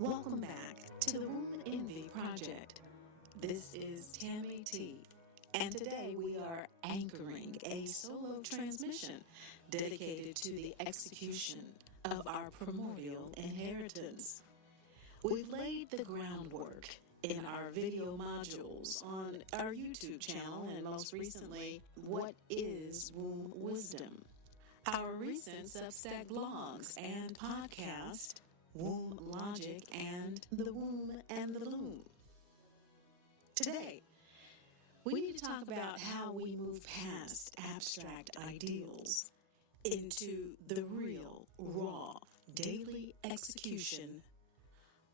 Welcome back to the Womb Envy Project. This is Tammy T, and today we are anchoring a solo transmission dedicated to the execution of our primordial inheritance. We've laid the groundwork in our video modules on our YouTube channel and most recently, What is Womb Wisdom? Our recent Substack blogs and podcast, Womb Logic and The Womb and the Loom. Today, we need to talk about how we move past abstract ideals into the real, raw, daily execution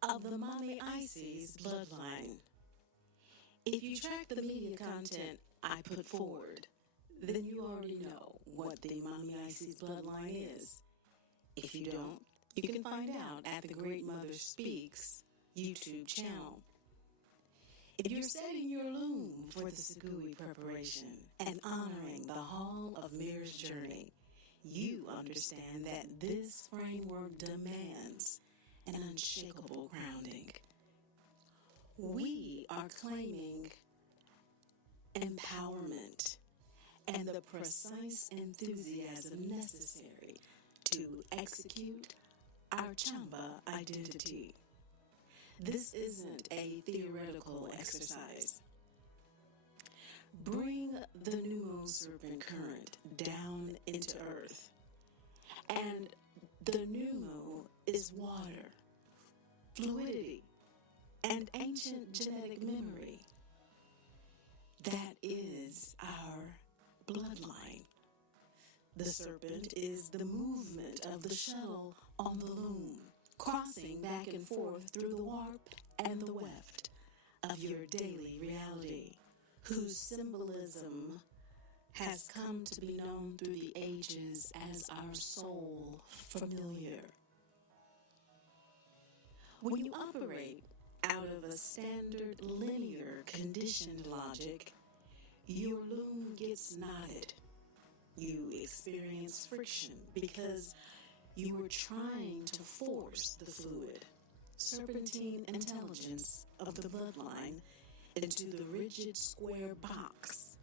of the Mommy Ices bloodline. If you track the media content I put forward, then you already know what the Mommy Ices bloodline is. If you don't, you can find out at the Great Mother Speaks YouTube channel. If you're setting your loom for the Sagui preparation and honoring the Hall of Mirrors journey, you understand that this framework demands an unshakable grounding. We are claiming empowerment and the precise enthusiasm necessary to execute our Chamba identity. This isn't a theoretical exercise. Bring the pneumo serpent current down into earth. And the pneumo is water, fluidity, and ancient genetic memory. That is our bloodline. The serpent is the movement of the shuttle on the loom, crossing back and forth through the warp and the weft of your daily reality, whose symbolism has come to be known through the ages as our soul familiar. When you operate out of a standard linear conditioned logic, your loom gets knotted. You experience friction because you are trying to force the fluid, serpentine intelligence of the bloodline into the rigid square box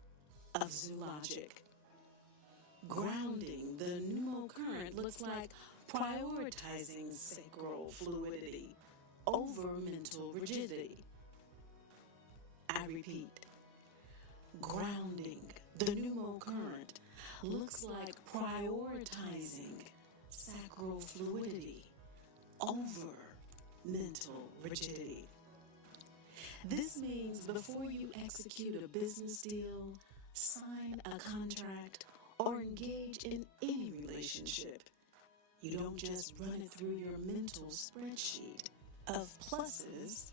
of zoologic. Grounding the pneumocurrent looks like prioritizing sacral fluidity over mental rigidity. I repeat, grounding the pneumocurrent looks like prioritizing sacral fluidity over mental rigidity. This means before you execute a business deal, sign a contract, or engage in any relationship, you don't just run it through your mental spreadsheet of pluses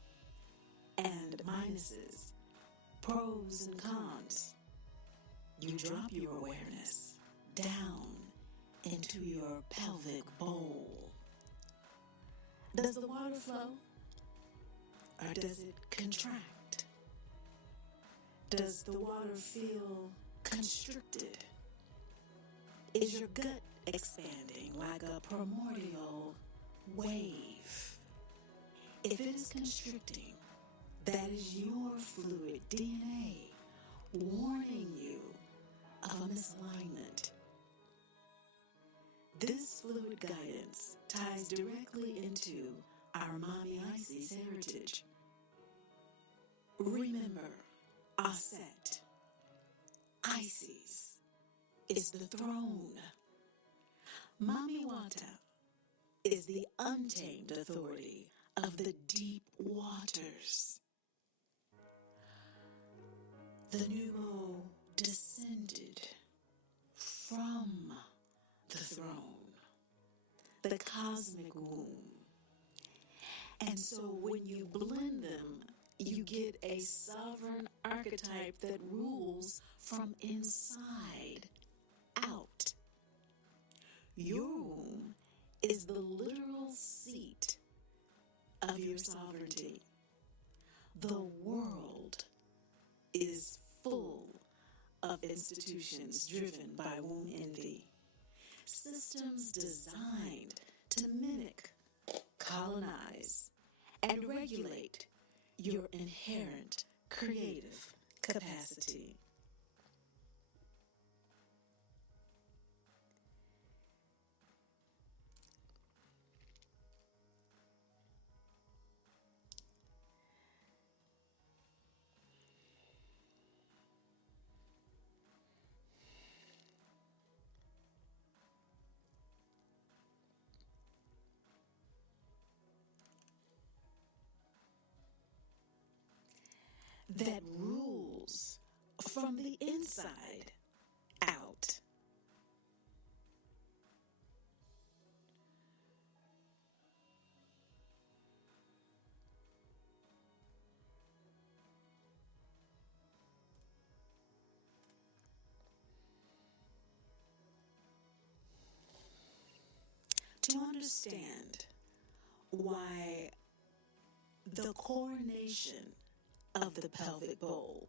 and minuses, pros and cons. You drop your awareness down into your pelvic bowl. Does the water flow? Or does it contract? Does the water feel constricted? Is your gut expanding like a primordial wave? If it is constricting, that is your fluid DNA warning you of a misalignment. This fluid guidance ties directly into our Mommy Ices heritage. Remember, Aset, Ices, is the throne. Mami Wata is the untamed authority of the deep waters. The pneumo descended from the throne, the cosmic womb. And so when you blend them, you get a sovereign archetype that rules from inside out. Your womb is the literal seat of your sovereignty. The world is full of institutions driven by womb envy. Systems designed to mimic, colonize, and regulate your inherent creative capacity. That rules from the inside out. To understand why the coronation of the pelvic bowl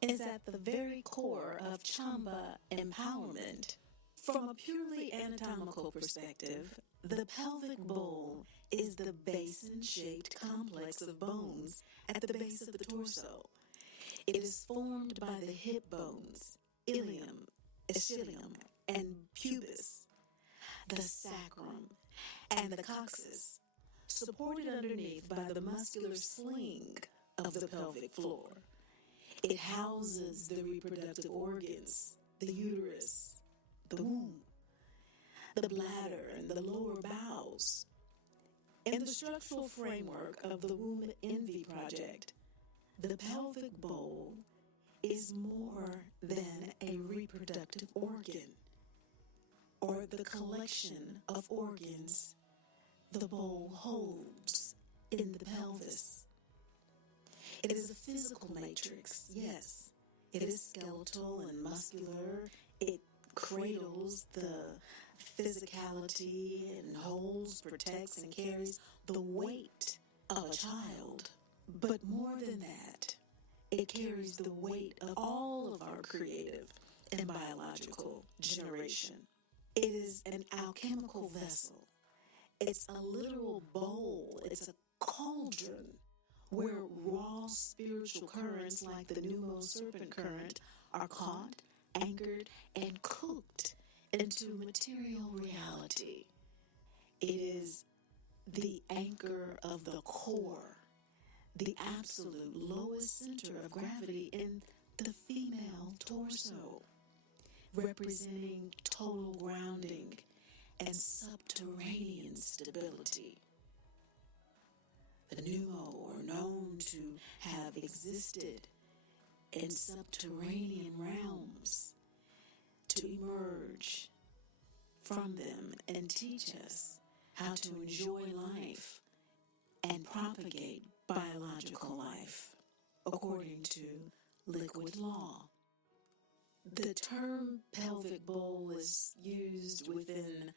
is at the very core of Chamba empowerment. From a purely anatomical perspective, the pelvic bowl is the basin-shaped complex of bones at the base of the torso. It is formed by the hip bones, ilium, ischium, and pubis, the sacrum, and the coccyx, supported underneath by the muscular sling of the pelvic floor. It houses the reproductive organs, the uterus, the womb, the bladder, and the lower bowels. In the structural framework of the Womb Envy Project, the pelvic bowl is more than a reproductive organ, or the collection of organs the bowl holds in the pelvis. It is a physical matrix, yes. It is skeletal and muscular. It cradles the physicality and holds, protects, and carries the weight of a child. But more than that, it carries the weight of all of our creative and biological generation. It is an alchemical vessel. It's a literal bowl. It's a cauldron where raw spiritual currents like the pneumo serpent current are caught, anchored, and cooked into material reality. It is the anchor of the core, the absolute lowest center of gravity in the female torso, representing total grounding and subterranean stability. The pneumo are known to have existed in subterranean realms, to emerge from them and teach us how to enjoy life and propagate biological life according to liquid law. The term pelvic bowl is used within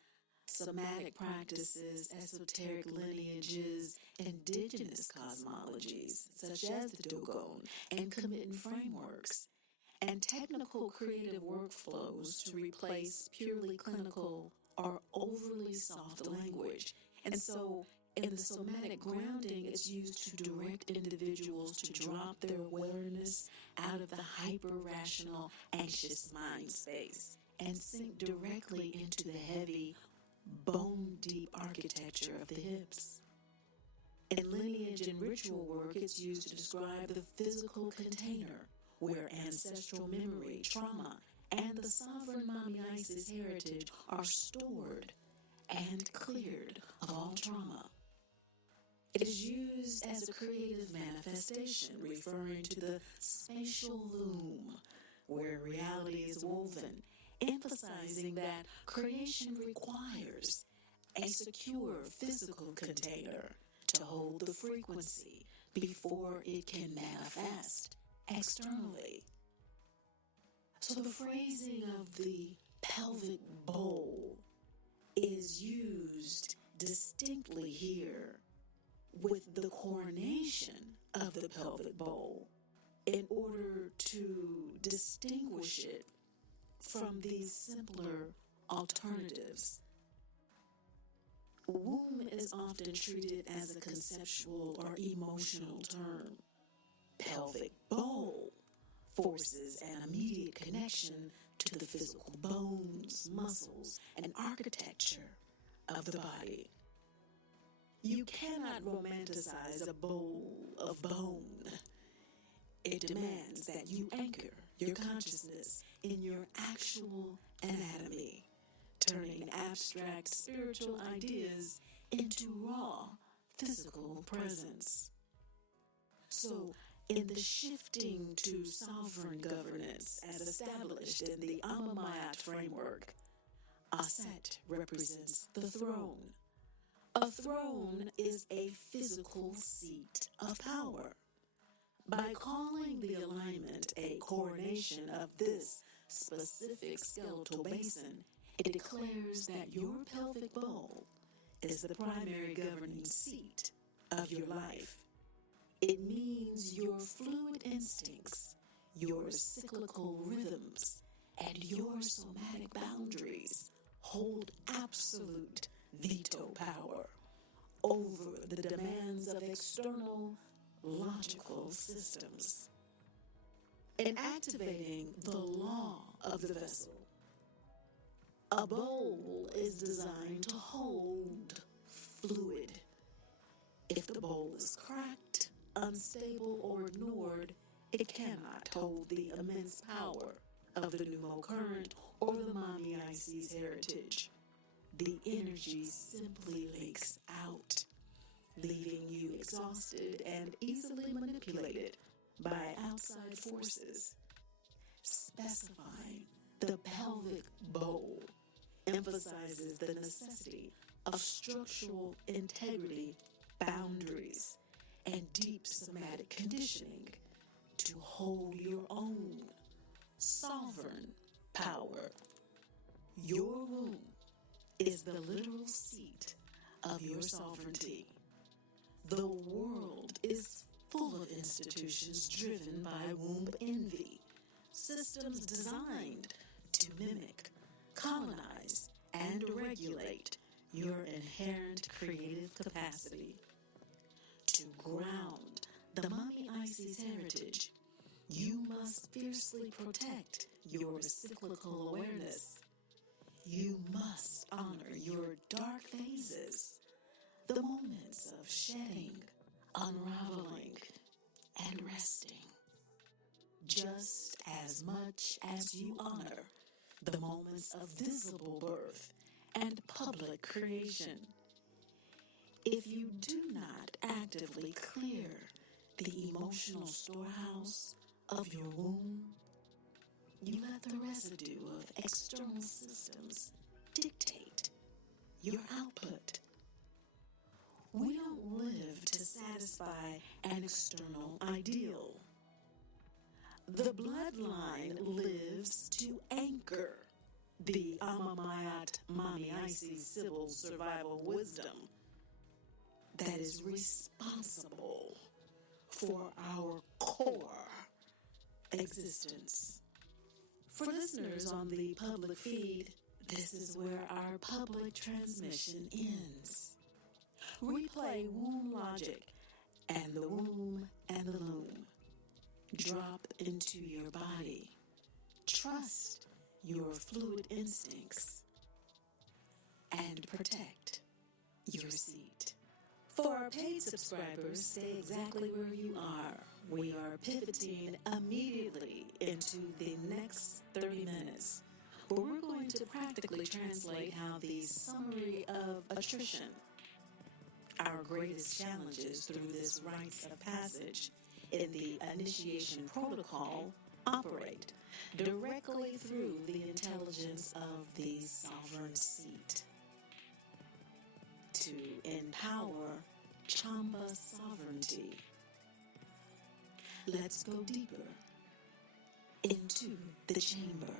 somatic practices, esoteric lineages, indigenous cosmologies, such as the Dogon, and commitment frameworks, and technical creative workflows to replace purely clinical or overly soft language. And so, in the somatic grounding, it's used to direct individuals to drop their awareness out of the hyper-rational, anxious mind space and sink directly into the heavy, bone-deep architecture of the hips. In lineage and ritual work, it's used to describe the physical container where ancestral memory, trauma, and the sovereign Mommy Isis heritage are stored and cleared of all trauma. It is used as a creative manifestation, referring to the spatial loom where reality is woven, emphasizing that creation requires a secure physical container to hold the frequency before it can manifest externally. So the phrasing of the pelvic bowl is used distinctly here with the coronation of the pelvic bowl in order to distinguish it from these simpler alternatives Womb is often treated as a conceptual or emotional term. Pelvic bowl forces an immediate connection to the physical bones, muscles, and architecture of the body. You cannot romanticize a bowl of bone. It demands that you anchor your consciousness in your actual anatomy, turning abstract spiritual ideas into raw physical presence. So, in the shifting to sovereign governance as established in the Amamayat framework, Aset represents the throne. A throne is a physical seat of power. By calling the alignment a coronation of this specific skeletal basin, it declares that your pelvic bowl is the primary governing seat of your life. It means your fluid instincts, your cyclical rhythms, and your somatic boundaries hold absolute veto power over the demands of external logical systems. In activating the law of the vessel, a bowl is designed to hold fluid. If the bowl is cracked, unstable, or ignored, it cannot hold the immense power of the pneumocurrent or the mommy Isis heritage. The energy simply leaks out, leaving you exhausted and easily manipulated by outside forces. Specifying the pelvic bowl emphasizes the necessity of structural integrity, boundaries, and deep somatic conditioning to hold your own sovereign power. Your womb is the literal seat of your sovereignty. The world is full of institutions driven by womb envy, systems designed to mimic, colonize, and regulate your inherent creative capacity. To ground the mommy Isis heritage, you must fiercely protect your cyclical awareness. You must honor your dark phases, the moments of shedding, unraveling, and resting, just as much as you honor the moments of visible birth and public creation. If you do not actively clear the emotional storehouse of your womb, you let the residue of external systems dictate your output. We don't live to satisfy an external ideal. The bloodline lives to anchor the Amamayat Mommy Isis Sibyl survival wisdom that is responsible for our core existence. For listeners on the public feed, this is where our public transmission ends. Replay womb logic and the womb and the loom. Drop into your body. Trust your fluid instincts and protect your seat. For our paid subscribers, stay exactly where you are. We are pivoting immediately into the next 30 minutes, where we're going to practically translate how the summary of attrition, our greatest challenges through this rites of passage in the initiation protocol, operate directly through the intelligence of the sovereign seat to empower Chamba sovereignty. Let's go deeper into the chamber.